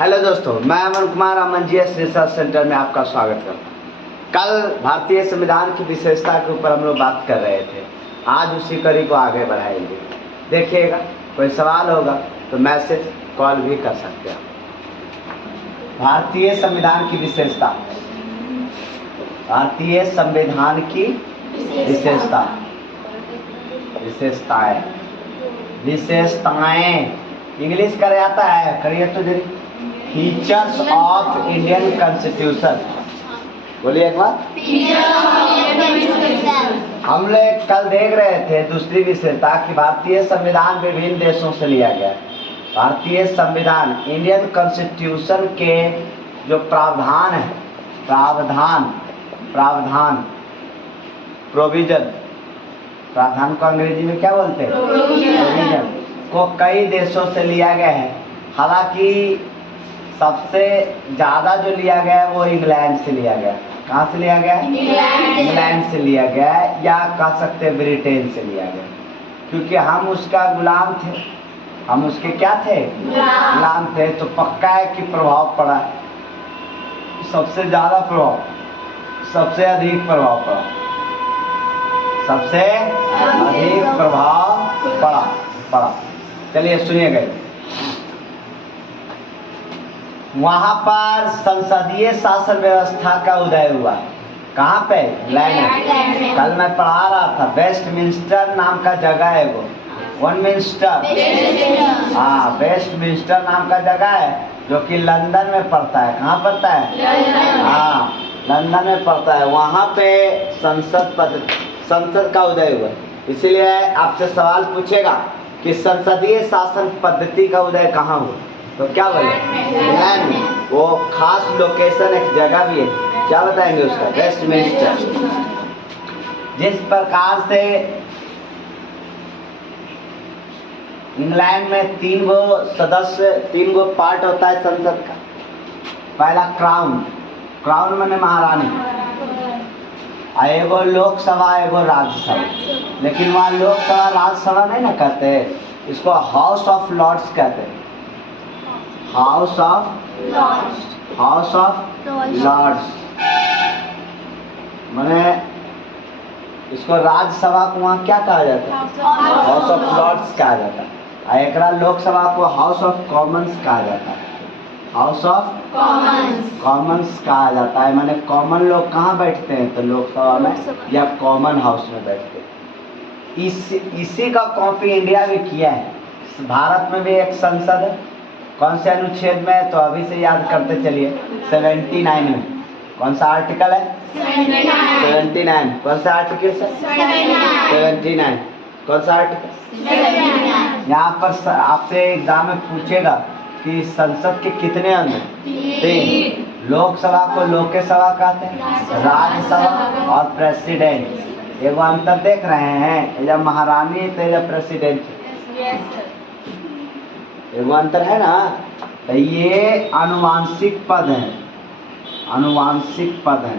Hello दोस्तों, मैं Aman Kumar Aman G S research centre में आपका स्वागत करता हूँ। कल भारतीय संविधान की विशेषता के ऊपर हम लोग बात कर रहे थे। आज उसी कड़ी को आगे बढ़ाएंगे। देखिएगा, कोई सवाल होगा तो मैसेज कॉल भी कर सकते हैं। भारतीय संविधान की विशेषता, भारतीय संविधान की विशेषता, विशेषताएं, विशेषताएं इंग्लिश कर आता है, करिए तो जरी। फीचर्स ऑफ इंडियन कॉन्स्टिट्यूशन, बोलिए एक बार। हम लोग कल देख रहे थे दूसरी विशेषता कि भारतीय संविधान विभिन्न देशों से लिया गया। भारतीय संविधान इंडियन कॉन्स्टिट्यूशन के जो प्रावधान है, प्रावधान प्रोविजन, प्रावधान को अंग्रेजी में क्या बोलते हैं? प्रोविजन को कई देशों से लिया गया है। हालांकि सबसे ज्यादा जो लिया गया है वो इंग्लैंड से लिया गया। कहाँ से लिया गया? इंग्लैंड से लिया गया, या कह सकते हैं ब्रिटेन से लिया गया, क्योंकि हम उसका गुलाम थे। हम उसके क्या थे? गुलाम थे। तो पक्का है कि प्रभाव पड़ा, सबसे ज्यादा प्रभाव, सबसे अधिक प्रभाव पड़ा, सबसे अधिक प्रभाव पड़ा। चलिए सुनिएगा। वहां पर संसदीय शासन व्यवस्था का उदय हुआ। कहाँ पे? इंग्लैंड में। कल मैं पढ़ा रहा था, वेस्टमिंस्टर नाम का जगह है वो, वेस्टमिंस्टर, हाँ, वेस्टमिंस्टर नाम का जगह है जो कि लंदन में पड़ता है। कहाँ पड़ता है? हाँ, लंदन में पड़ता है। वहाँ पे संसद का उदय हुआ। इसीलिए आपसे सवाल पूछेगा कि संसदीय शासन पद्धति का उदय कहाँ हुआ, तो क्या बोले? इंग्लैंड में। वो खास लोकेशन, एक जगह भी है, क्या बताएंगे उसका? वेस्टमिंस्टर। जिस प्रकार से इंग्लैंड में तीन गो पार्ट होता है संसद का। पहला क्राउन माने महारानी, एगो लोकसभा, एगो राज्यसभा। लेकिन वहाँ लोकसभा राज्यसभा नहीं ना कहते, इसको हाउस ऑफ लॉर्ड्स कहते हैं। हाउस ऑफ लॉर्ड्स माने इसको राज्यसभा को वहाँ क्या कहा जाता है? हाउस ऑफ लॉर्ड्स कहा जाता है। एकरा लोकसभा को हाउस ऑफ कॉमन्स कहा जाता है। हाउस ऑफ कॉमन्स कहा जाता है। माने कॉमन लोग कहाँ बैठते हैं? तो लोकसभा में या कॉमन हाउस में बैठते हैं। इसी का कॉपी इंडिया में किया है। भारत में भी एक संसद है। कौन से अनुच्छेद में है? तो अभी से याद करते चलिए, 79 में। कौन सा आर्टिकल है? 79। कौन सा आर्टिकल से? 79। कौन सा आर्टिकल? यहाँ पर आपसे एग्जाम में पूछेगा कि संसद के कितने अंग हैं? 3। लोकसभा को लोकसभा कहते हैं, राज्यसभा और प्रेसिडेंट। एगो अंतर देख रहे हैं, जब महारानी तो जब प्रेसिडेंट, एगो अंतर है ना। तो ये आनुवांशिक पद है, आनुवांशिक पद है।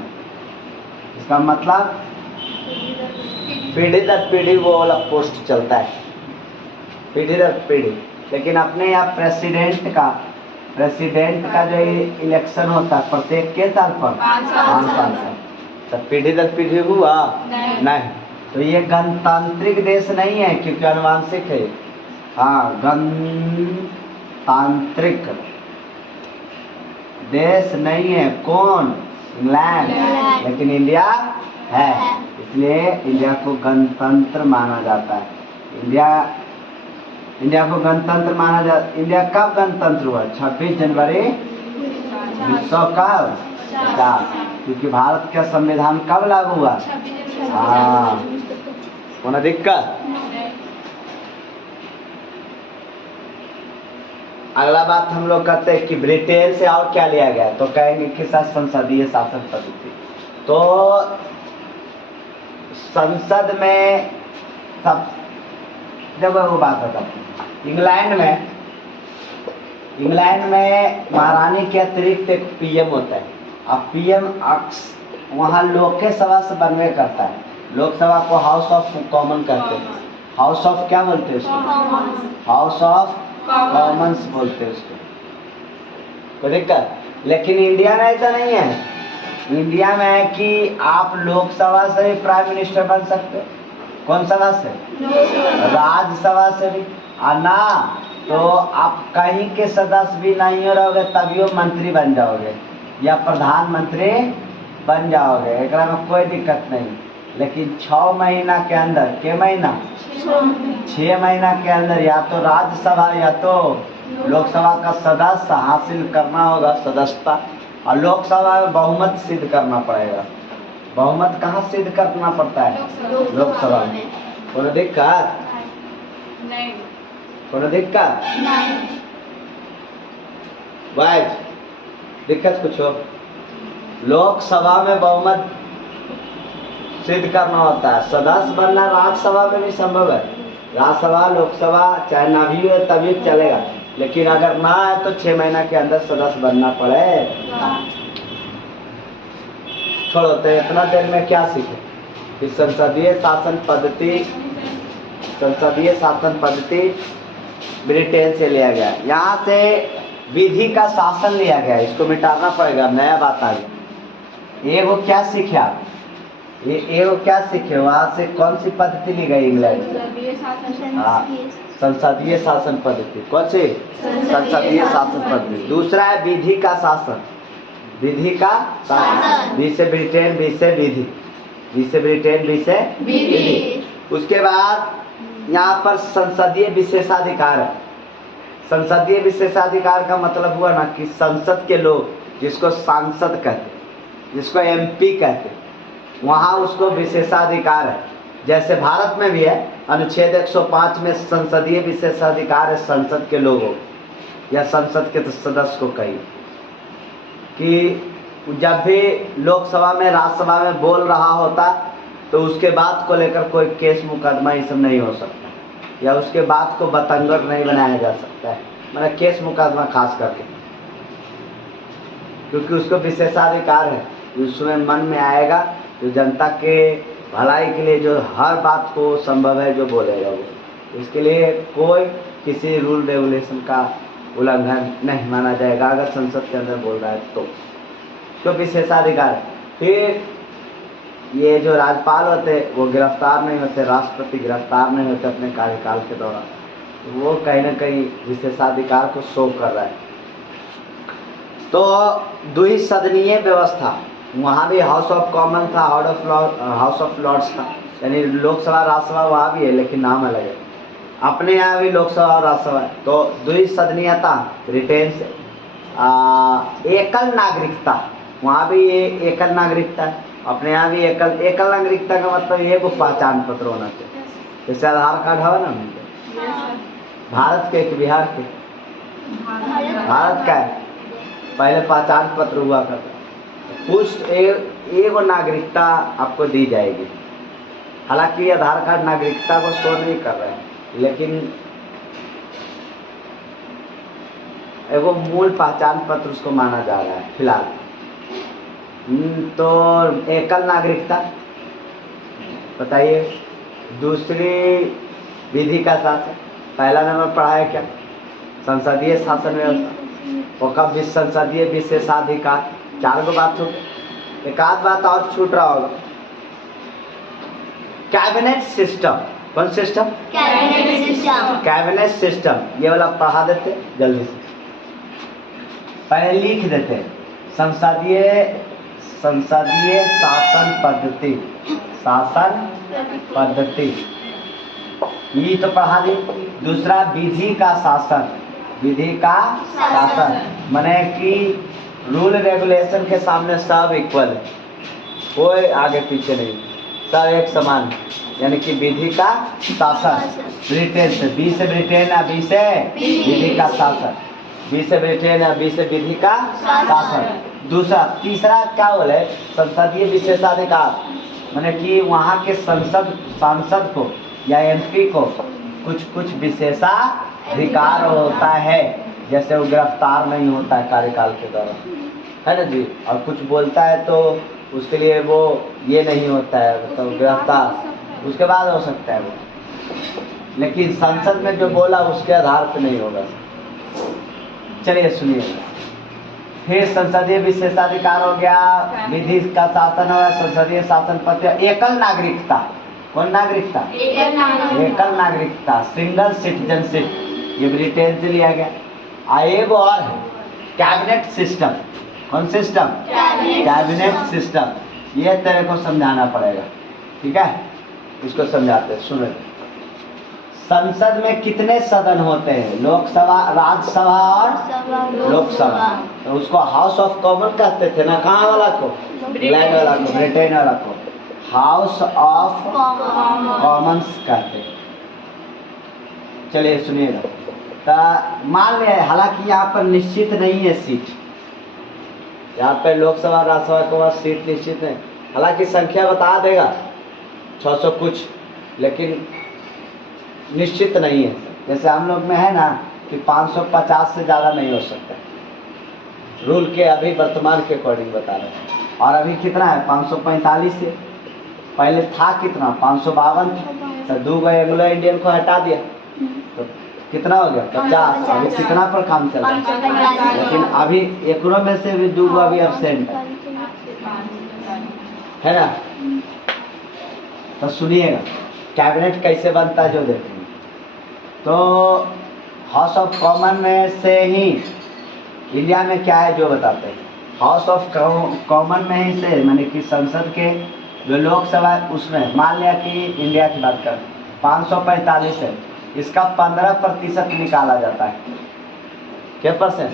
इसका मतलब पीढ़ी दर पीढ़ी वो वाला पोस्ट चलता है, पीढ़ी दर पीढ़ी। लेकिन अपने यहाँ प्रेसिडेंट का जो इलेक्शन होता है प्रत्येक के साल पर 5 साल। तो पीढ़ी दर पीढ़ी हुआ नहीं। तो ये गणतांत्रिक देश नहीं है, क्योंकि आनुवांशिक है। हाँ, गणतांत्रिक देश नहीं है। कौन? इंग्लैंड। लेकिन इंडिया है, इसलिए इंडिया को गणतंत्र माना जाता है। इंडिया को गणतंत्र माना जाता। इंडिया कब गणतंत्र हुआ? 26 जनवरी 1950। क्योंकि भारत का संविधान कब लागू हुआ? हाँ, कोई दिक्कत? अगला बात हम लोग कहते हैं कि ब्रिटेन से और क्या लिया गया, तो कहेंगे कि संसदीय शासन पद्धति। तो संसद में सब जब वो बात होता, इंग्लैंड में महारानी के अतिरिक्त एक पीएम होता है। अब पीएम वहाँ लोकसभा से बनवे करता है। लोकसभा को हाउस ऑफ कॉमन कहते हैं। हाउस ऑफ क्या बोलते हैं उसको? हाउस ऑफ कॉमन्स बोलते हैं उसको। कोई दिक्कत? लेकिन इंडिया में ऐसा नहीं है। इंडिया में है कि आप लोकसभा से भी प्राइम मिनिस्टर बन सकते हो। कौन सभा से? राज्यसभा से भी। और ना तो आप कहीं के सदस्य भी नहीं हो रहोगे तभी वो मंत्री बन जाओगे या प्रधानमंत्री बन जाओगे, एक में कोई दिक्कत नहीं। लेकिन 6 महीना के अंदर, के महीना 6 महीना के अंदर या तो राज्यसभा या तो लोकसभा का सदस्य हासिल करना होगा, सदस्यता। और लोकसभा में बहुमत सिद्ध करना पड़ेगा। बहुमत कहाँ सिद्ध करना पड़ता है? लोकसभा में। कोई दिक्कत नहीं? कोई दिक्कत भाई? दिक्कत कुछ हो? लोकसभा में बहुमत सिद्ध करना होता है। सदस्य बनना राज्यसभा में भी संभव है। राज्यसभा लोकसभा चाहे ना भी हो तभी चलेगा, लेकिन अगर ना है तो 6 महीना के अंदर सदस्य बनना पड़े। छोड़ो, तो इतना देर में क्या सीखे कि संसदीय शासन पद्धति ब्रिटेन से लिया गया। यहाँ से विधि का शासन लिया गया, इसको मिटाना पड़ेगा, नया बात आ गया। एगो क्या सीखे आप? ये एगो क्या सीखे? वहाँ से कौन सी पद्धति ली गई इंग्लैंड से? हाँ, संसदीय शासन पद्धति। कौन सी? संसदीय शासन पद्धति। दूसरा है विधि का शासन। विधि का शासन, बी से ब्रिटेन, बी से विधि, बी से ब्रिटेन, बी से विधि। उसके बाद यहाँ पर संसदीय विशेषाधिकार है। संसदीय विशेषाधिकार का मतलब हुआ ना कि संसद के लोग, जिसको सांसद कहते, जिसको एमपी कहते, वहाँ उसको विशेषाधिकार है। जैसे भारत में भी है, अनुच्छेद 105 में संसदीय विशेषाधिकार है संसद के लोगों या संसद के सदस्य को कही कि जब भी लोकसभा में राज्यसभा में बोल रहा होता तो उसके बात को लेकर कोई केस मुकदमा ये सब नहीं हो सकता, या उसके बात को बतंगड़ नहीं बनाया जा सकता है, मतलब केस मुकदमा खास करके, क्योंकि उसको विशेषाधिकार है। उसमें मन में आएगा तो जनता के भलाई के लिए जो हर बात को संभव है जो बोलेगा वो, इसके लिए कोई किसी रूल रेगुलेशन का उल्लंघन नहीं माना जाएगा अगर संसद के अंदर बोल रहा है तो विशेषाधिकार। फिर ये जो राज्यपाल होते वो गिरफ्तार नहीं होते, राष्ट्रपति गिरफ्तार नहीं होते अपने कार्यकाल के दौरान, वो कहीं ना कहीं विशेषाधिकार को शो कर रहा है। तो द्विसदनीय व्यवस्था, वहाँ भी हाउस ऑफ कॉमन था, हाउस ऑफ लॉर्ड्स था, यानी लोकसभा राज्यसभा वहाँ भी है लेकिन नाम अलग है। अपने यहाँ भी लोकसभा और राज्यसभा है। तो द्विसदनीयता ब्रिटेन से। एकल नागरिकता, वहाँ भी ये एकल नागरिकता है। अपने यहाँ भी एकल नागरिकता का मतलब ये को पहचान पत्र होना चाहिए, जैसे आधार कार्ड है ना, भारत के कि बिहार के? भारत का है, पहले पहचान पत्र हुआ करता, पुष्ट एगो नागरिकता आपको दी जाएगी। हालांकि आधार कार्ड नागरिकता को शो नहीं कर रहे हैं, लेकिन एगो मूल पहचान पत्र उसको माना जा रहा है फिलहाल। तो एकल नागरिकता बताइए। दूसरी विधि का शासन, पहला नंबर पढ़ा है क्या? संसदीय शासन व्यवस्था, वो कब संसदीय विशेषाधिकार। 4 गो बात छूट, एक आध बात और छूट रहा होगा। Cabinet system. कौन system? Cabinet system. Cabinet system, ये वाला पढ़ा देते जल्दी से, पहले लिख देते। संसदीय शासन पद्धति, शासन पद्धति ये तो पढ़ा दी। दूसरा विधि का शासन, विधि का शासन माने कि रूल रेगुलेशन के सामने सब इक्वल है, कोई आगे पीछे नहीं, सब एक समान, यानी कि विधि का शासन। ब्रिटेन से, बी से ब्रिटेन या बी से विधि का शासन, बी से ब्रिटेन या बी से विधि का शासन। दूसरा, तीसरा क्या बोले? संसदीय विशेषाधिकार, माने कि वहाँ के सांसद को या एमपी को कुछ विशेषाधिकार होता है, जैसे वो गिरफ्तार नहीं होता है कार्यकाल के दौरान, है ना जी, और कुछ बोलता है तो उसके लिए वो ये नहीं होता है, तो गिरफ्तार उसके बाद हो सकता है वो, लेकिन संसद में जो बोला उसके आधार पर नहीं होगा। चलिए सुनिए, फिर संसदीय विशेषाधिकार हो गया, विधि का शासन हुआ, संसदीय शासन पत्र, एकल नागरिकता। कौन नागरिकता? एकल नागरिकता, सिंगल सिटीजनशिप, ये ब्रिटेन से लिया गया। एक और है कैबिनेट सिस्टम। कौन सिस्टम? Cabinet system. ये तेरे को समझाना पड़ेगा, ठीक है? इसको समझाते हैं, सुनो। संसद में कितने सदन होते हैं? लोकसभा, राज्यसभा और लोकसभा। तो उसको हाउस ऑफ कॉमन कहते थे ना, कहाँ वाला को? इंग्लैंड वाला को, ब्रिटेन वाला को हाउस ऑफ कॉमन्स कहते हैं। चलिए सुनिएगा। तो मान लिया, हालांकि यहाँ पर निश्चित नहीं है सीट, यहाँ पे लोकसभा राज्यसभा को सीट निश्चित है, हालांकि संख्या बता देगा 600 कुछ, लेकिन निश्चित नहीं है। जैसे हम लोग में है ना कि 550 से ज़्यादा नहीं हो सकता, रूल के अभी वर्तमान के अकॉर्डिंग बता रहे हैं। और अभी कितना है? 545 से पहले था कितना? 552 था। तो 2 एंग्लो इंडियन को हटा दिया तो कितना हो गया? 50। अभी कितना पर काम चल रहा है? लेकिन अभी एकड़ों में से भी 2 अभी एब्सेंट है ना। तो सुनिएगा कैबिनेट कैसे बनता है जो देखेंगे। तो हाउस ऑफ कॉमन में से ही इंडिया में क्या है जो बताते हैं। हाउस ऑफ कॉमन में ही से माने कि संसद के जो लोकसभा है उसमें, मान लिया कि इंडिया की बात करें 545 है, इसका 15% निकाला जाता है। क्या परसेंट?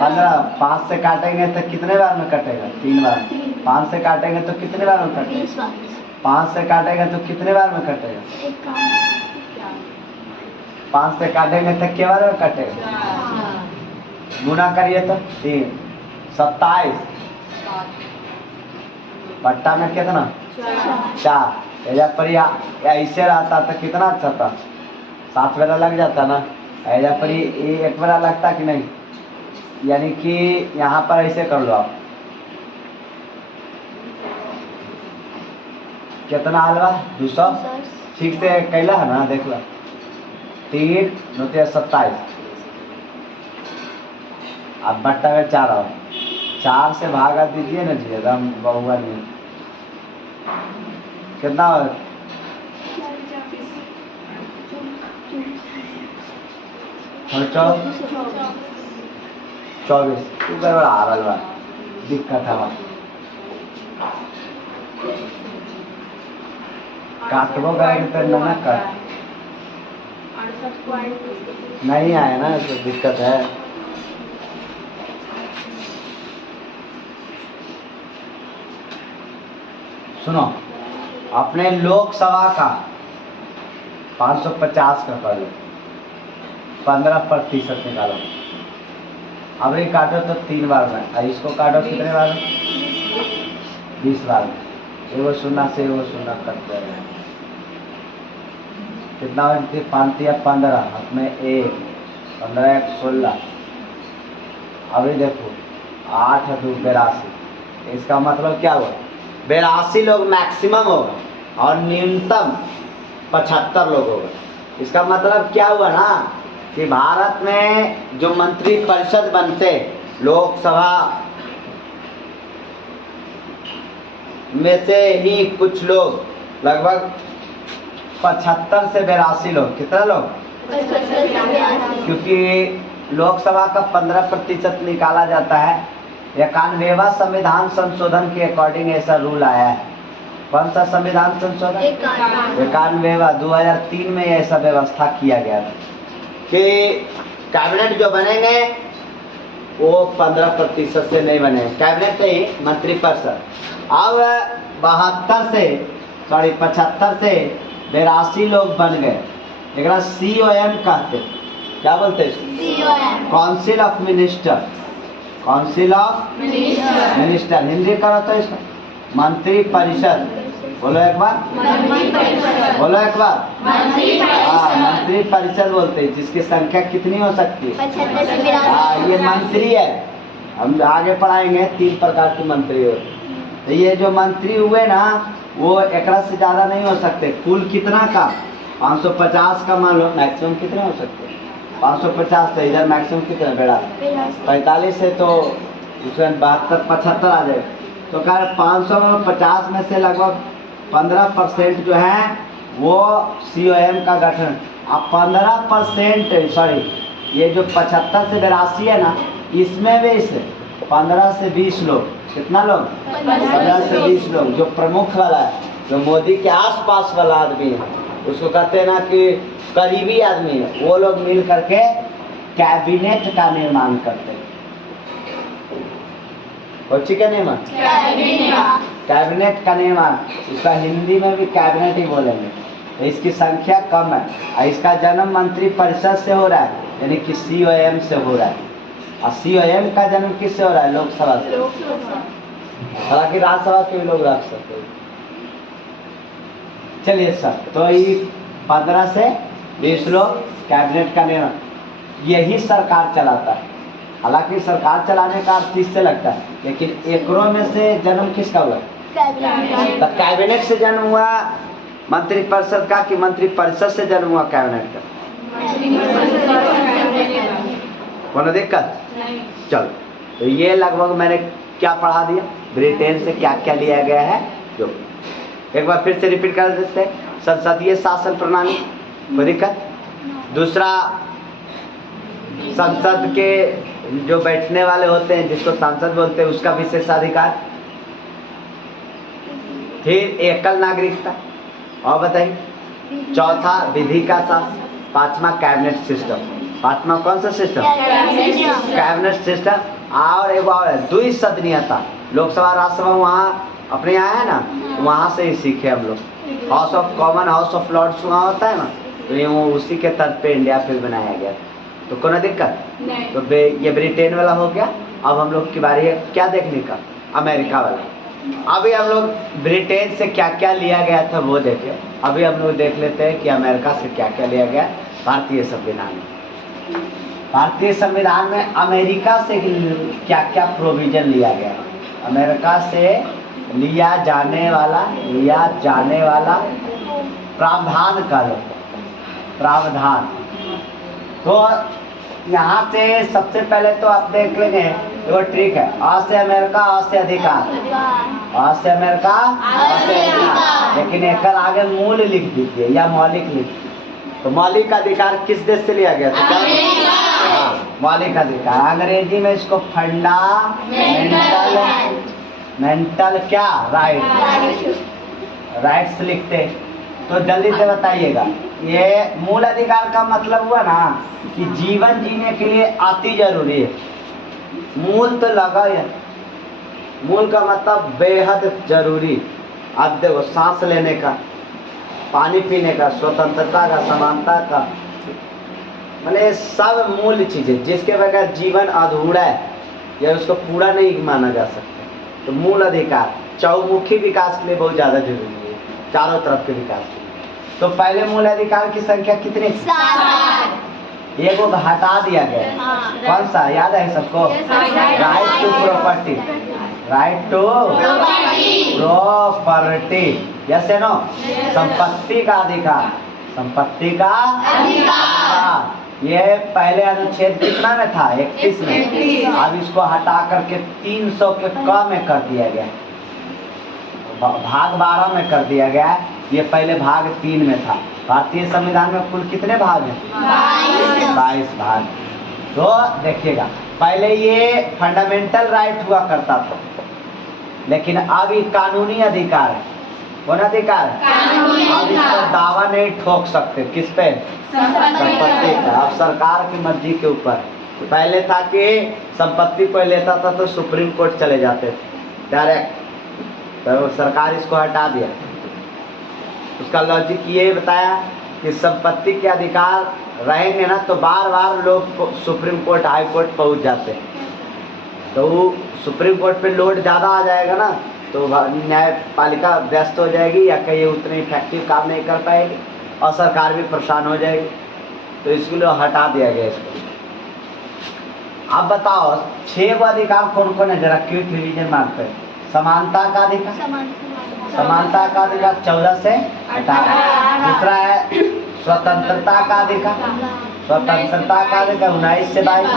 15। 5 से काटेंगे तो कितने बार में कटेगा? 3 बार। 5 से काटेंगे तो कितने बार में कटेगा? 5 से काटेंगे तो कितने बार में कटेगा? 5 से काटेंगे तो क्या बार में कटेगा? गुना करिए तो 3, 27। बट्टा में कितना? 4। एजा पर ऐसे रहता तो कितना अच्छा था, 7 बेला लग जाता ना। एजा पर एक बेला लगता कि नहीं, यानी कि यहाँ पर ऐसे कर लो आप, कितना हलवा? 200। ठीक से कैला है ना, देख लो। 3 9 27। अब बट्टा में 4 आओ, 4 से भागा दीजिए ना जी, राम बहुआ नहीं, कितना हो? 24। बड़ा हारल बा, दिक्कत है। काटबो करेंगे तो ना कट नहीं आए ना, तो दिक्कत है। सुनो, अपने लोकसभा का 550 का कर लो, 15% निकालो। अब ये काटो तो 3 बार में, और इसको काटो कितने बार में? 20 बार में। एगो 0 से एगो 0 कटते हैं। कितना हो? 5 या 15, हाथ में 1, 15 1 16। अभी देखो 8 2 82। इसका मतलब क्या हुआ? 82 लोग मैक्सिमम होगा और न्यूनतम 75 लोग होगा। इसका मतलब क्या हुआ ना कि भारत में जो मंत्री परिषद बनते, लोकसभा में से ही कुछ लोग, लगभग 75 से 82 लोग, कितना लोग? क्योंकि लोकसभा का 15% निकाला जाता है। 91वां संविधान संशोधन के अकॉर्डिंग ऐसा रूल आया है। कौन सा संविधान संशोधन? 91वां 2003 में ऐसा व्यवस्था किया गया था कि कैबिनेट जो बनेंगे वो 15% से नहीं बने, कैबिनेट नहीं, मंत्रिपरिषद। अब 75 से 82 लोग बन गए। एक COM कहते, क्या बोलते हैं? Council of minister. Council of minister Hindi करो तो इसका मंत्री परिषद। बोलो एक बार, बोलो एक बार। मंत्री परिषद बोलते हैं, जिसकी संख्या कितनी हो सकती है? ये मंत्री है। हम आगे पढ़ाएंगे 3 प्रकार के मंत्री होते। तो ये जो मंत्री हुए ना, वो एक से ज्यादा नहीं हो सकते। कुल कितना का? 550 का मान लो, मैक्सिमम कितने हो सकते? 550 से इधर मैक्सिमम कितना? बेड़ा 45 से तो उसमें 72 75 आ जाएगा। तो कह रहे 550 में से लगभग 15% जो है वो COM का गठन। अब 15% सॉरी, ये जो 75 से 82 है ना, इसमें भी से 15 से 20 लोग, कितना लोग? 15 से 20 लोग, जो प्रमुख वाला है, जो मोदी के आसपास वाला आदमी है, उसको कहते हैं ना कि करीबी आदमी है, वो लोग मिल करके कैबिनेट का निर्माण करते हैं। कोची का निर्माण? कैबिनेट का निर्माण, इसका हिंदी में भी कैबिनेट ही बोलेंगे। तो इसकी संख्या कम है और इसका जन्म मंत्री परिषद से हो रहा है, यानी कि COM से हो रहा है। और COM का जन्म किससे हो रहा है? लोकसभा से। हालांकि राज्यसभा के भी लोग रख सकते हैं। चलिए सर, तो ये 15 से 20 लोग कैबिनेट का निर्माण, यही सरकार चलाता है। हालांकि सरकार चलाने का अर्थ किससे लगता है, लेकिन एकरों में से जन्म किसका हुआ? तो कैबिनेट से जन्म हुआ मंत्रिपरिषद का, कि मंत्रिपरिषद से जन्म हुआ कैबिनेट का? कोनो दिक्कत? चलो, तो ये लगभग मैंने क्या पढ़ा दिया, ब्रिटेन से क्या क्या लिया गया है। जो एक बार फिर से रिपीट कर देते हैं। संसदीय शासन प्रणाली, कोई दिक्कत? दूसरा, संसद के जो बैठने वाले होते हैं जिसको सांसद बोलते हैं, उसका विशेषाधिकार। फिर एकल नागरिकता, और बताइए। चौथा, विधि का शासन। पांचवा, कैबिनेट सिस्टम। पांचवा कौन सा सिस्टम? Cabinet system. और एक और है, द्विसदनीयता। लोकसभा राज्यसभा वहाँ अपने यहाँ है ना, वहाँ से ही सीखे हम लोग। House of Common, House of Lords वहाँ होता है ना, तो ये वो उसी के तर्ज पे इंडिया फिर बनाया गया। तो कोई दिक्कत? तो ये ब्रिटेन वाला हो गया। अब हम लोग की बारी है क्या देखने का? अमेरिका वाला। अभी हम लोग ब्रिटेन से क्या क्या लिया गया था वो देखें। अभी हम लोग देख लेते हैं कि अमेरिका से क्या क्या लिया गया भारतीय संविधान में। भारतीय संविधान में अमेरिका से क्या क्या प्रोविजन लिया गया? अमेरिका से लिया जाने वाला प्रावधान कर प्रावधान। तो यहाँ से सबसे पहले तो आप देख लेंगे, वो ट्रिक है, आ से अमेरिका, आ से अधिकार। आ से अमेरिका, आ से अधिकार। लेकिन एक आगे मूल लिख दीजिए या मौलिक लिख दीजिए। तो मौलिक अधिकार किस देश से लिया गया था? हाँ, मौलिक अधिकार। अंग्रेजी में इसको फंडामेंटल क्या राइट्स लिखते। तो जल्दी से बताइएगा, ये मूल अधिकार का मतलब हुआ ना कि जीवन जीने के लिए अति जरूरी है। मूल तो लगा है, मूल का मतलब बेहद जरूरी। अब देखो, सांस लेने का, पानी पीने का, स्वतंत्रता का, समानता का, मतलब सब मूल चीजें जिसके बगैर जीवन अधूरा है या उसको पूरा नहीं माना जा सकता। तो मूल अधिकार चौमुखी विकास के लिए बहुत ज्यादा जरूरी है, चारों तरफ के विकास के लिए। तो पहले मूल अधिकार की संख्या कितनी? 7। एक वो हटा दिया गया। कौन सा याद है सबको? Right to property. Right to property, yes no? संपत्ति का अधिकार। संपत्ति का अधिकार। ये पहले अनुच्छेद कितना में था? 31 में। अब इसको हटा करके 300 के क में कर दिया गया, भाग 12 में कर दिया गया। ये पहले भाग 3 में था। भारतीय संविधान में कुल कितने भाग हैं? 22 भाग। तो देखिएगा, पहले ये फंडामेंटल राइट हुआ करता था, लेकिन अब ये कानूनी अधिकार है। कौन अधिकार है? अब इसका दावा नहीं ठोक सकते। किस पे? संपत्ति का। अब सरकार की मर्जी के ऊपर। पहले था कि संपत्ति कोई लेता था तो सुप्रीम कोर्ट चले जाते थे डायरेक्ट, तो सरकार इसको हटा दिया। उसका लॉजिक ये बताया कि संपत्ति के अधिकार रहेंगे ना तो बार बार लोग सुप्रीम कोर्ट, हाई कोर्ट पहुंच जाते हैं। तो वो सुप्रीम कोर्ट पे लोड ज़्यादा आ जाएगा ना, तो न्यायपालिका व्यस्त हो जाएगी या कहीं उतने इफेक्टिव काम नहीं कर पाएगी और सरकार भी परेशान हो जाएगी। तो इसके लिए हटा दिया गया इसको। अब बताओ 6 गो अधिकार कौन कौन है, जरा क्विक रिवीजन मारते हैं। समानता का अधिकार, समानता का अधिकार 14 से 18। दूसरा है स्वतंत्रता का अधिकार, स्वतंत्रता का अधिकार 19 से 22।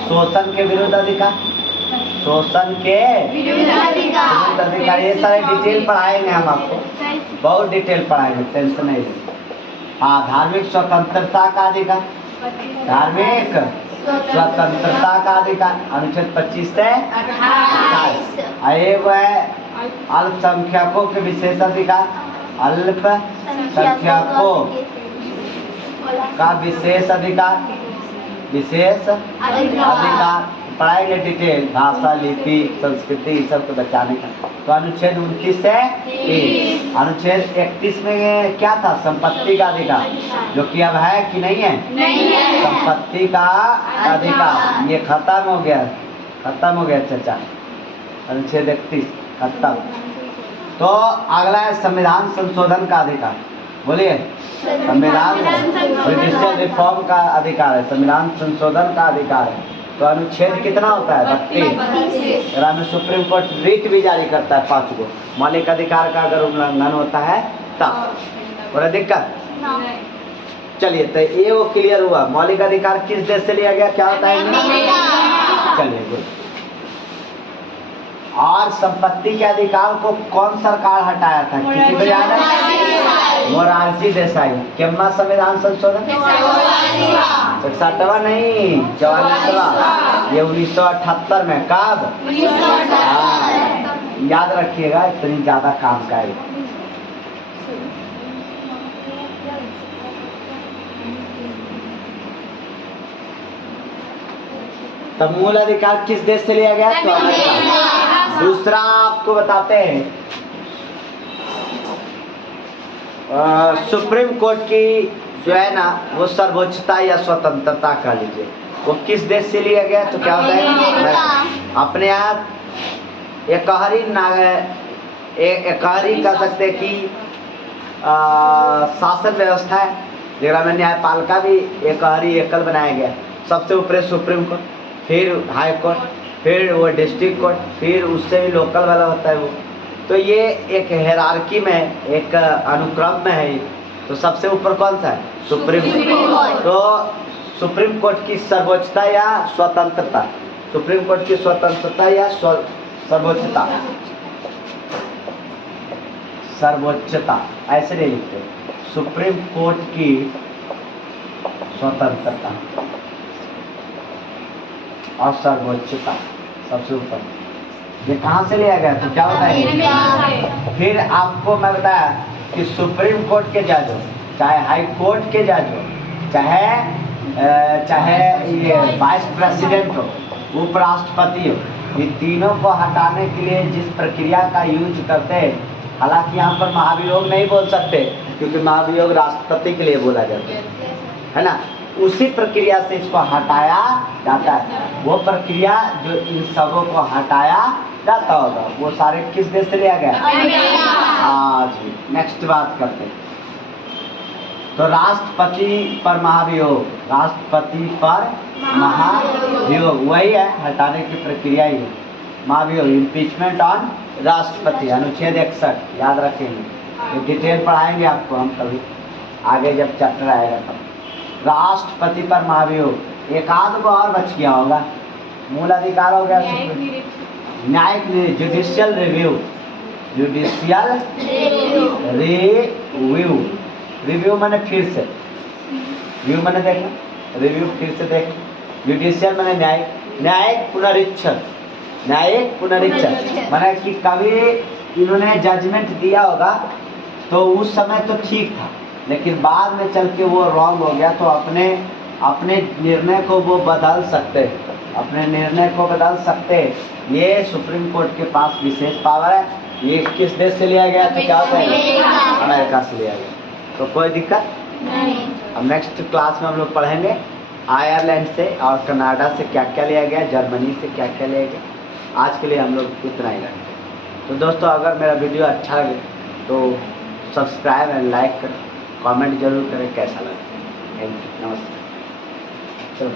शोषण के विरुद्ध अधिकार, शोषण के विरुद्ध अधिकार। ये सारे डिटेल पढ़ाएंगे हम आपको, बहुत डिटेल पढ़ाएंगे, टेंशन नहीं लेंगे। हाँ, धार्मिक स्वतंत्रता का अधिकार, धार्मिक स्वतंत्रता का अधिकार अनुच्छेद 25 से 28। एक है अल्पसंख्यकों के विशेष अधिकार, अल्पसंख्यकों का विशेष अधिकार, विशेष अधिकार पढ़ाएंगे डिटेल, भाषा, लिपि, संस्कृति, इस सब को बचाने का। तो अनुच्छेद 29 से 30। अनुच्छेद 31 में क्या था? संपत्ति का अधिकार, जो कि अब है कि नहीं है? नहीं है। संपत्ति का अधिकार ये खत्म हो गया, खत्म हो गया चाचा। अनुच्छेद 31 खत्म। तो अगला है संविधान संशोधन का अधिकार। बोलिए, संविधान जुडिशियल रिफॉर्म का अधिकार है, संविधान संशोधन का अधिकार है। तो अनुच्छेद कितना होता है? 32। में सुप्रीम कोर्ट रिट भी जारी करता है 5 को, मौलिक अधिकार का अगर उल्लंघन होता है तब। बड़ा दिक्कत। चलिए, तो ये वो क्लियर हुआ। मौलिक अधिकार किस देश से लिया गया, क्या होता है? चलिए, गुड। और संपत्ति के अधिकार को कौन सरकार हटाया था? किसी को याद है? मोरारजी देसाई। केम्मा संविधान संशोधन? 61वां नहीं, 44वां। ये 1978 में। कब? याद रखिएगा, इतनी ज्यादा काम का है। तब मूल अधिकार किस देश से लिया गया? तो अमेरिका। दूसरा आपको बताते हैं, सुप्रीम कोर्ट की जो है ना, वो सर्वोच्चता या स्वतंत्रता कह लीजिए, वो किस देश से लिया गया? तो क्या होता है? अपने यहाँ एकहरी कह सकते हैं कि शासन व्यवस्था है, जिसमें में न्यायपालिका भी एकहरी एकल बनाया गया। सबसे ऊपर सुप्रीम कोर्ट, फिर हाई कोर्ट, फिर वो डिस्ट्रिक्ट कोर्ट, फिर उससे भी लोकल वाला होता है वो। तो ये एक हायरार्की में, एक अनुक्रम में है। तो सबसे ऊपर कौन सा है? Supreme court. तो सुप्रीम कोर्ट की सर्वोच्चता या स्वतंत्रता, सुप्रीम कोर्ट की स्वतंत्रता या सर्वोच्चता, सर्वोच्चता ऐसे नहीं लिखते, सुप्रीम कोर्ट की स्वतंत्रता और सर्वोच्चता सबसे ऊपर। ये कहाँ से लिया गया? तो क्या होता है? फिर आपको मैं बताया कि सुप्रीम कोर्ट के जज हो, चाहे हाई कोर्ट के जज हो, चाहे ये वाइस प्रेसिडेंट हो, उपराष्ट्रपति हो, ये तीनों को हटाने के लिए जिस प्रक्रिया का यूज करते हैं, हालांकि यहाँ पर महाभियोग नहीं बोल सकते, क्योंकि महाभियोग राष्ट्रपति के लिए बोला जाता है ना, उसी प्रक्रिया से इसको हटाया जाता है। वो प्रक्रिया जो इन सबों को हटाया जाता होगा, वो सारे किस देश से लिया गया? आज नेक्स्ट बात करते हैं। तो राष्ट्रपति पर महाभियोग, राष्ट्रपति पर महाभियोग वही है, हटाने की प्रक्रिया ही है महाभियोग। इम्पीचमेंट ऑन राष्ट्रपति, अनुच्छेद 61 याद रखेंगे, ये डिटेल पढ़ाएंगे आपको हम कभी आगे जब चैप्टर आएगा तब। राष्ट्रपति पर महाभियोग। एक आध को और बच गया होगा, मूल अधिकार हो गया न्यायिक, judicial review, judicial review, review मैंने फिर से, व्यू मैंने देखा, रिव्यू फिर से देख, जुडिशियल मैंने न्यायिक, न्यायिक पुनरीक्षण, न्यायिक पुनरीक्षण मैंने कि कभी इन्होंने जजमेंट दिया होगा तो उस समय तो ठीक था, लेकिन बाद में चल के वो रॉन्ग हो गया, तो अपने निर्णय को वो बदल सकते, अपने निर्णय को बदल सकते। ये सुप्रीम कोर्ट के पास विशेष पावर है। ये किस देश से लिया गया? तो क्या होता है? अमेरिका से लिया गया। तो कोई दिक्कत नहीं। अब नेक्स्ट क्लास में हम लोग पढ़ेंगे आयरलैंड से और कनाडा से क्या क्या लिया गया, जर्मनी से क्या क्या लिया गया। आज के लिए हम लोग इतना ही रखेंगे। तो दोस्तों, अगर मेरा वीडियो अच्छा लगे तो सब्सक्राइब एंड लाइक करें, कमेंट जरूर करें कैसा लगा। थैंक यू, नमस्कार। चलो।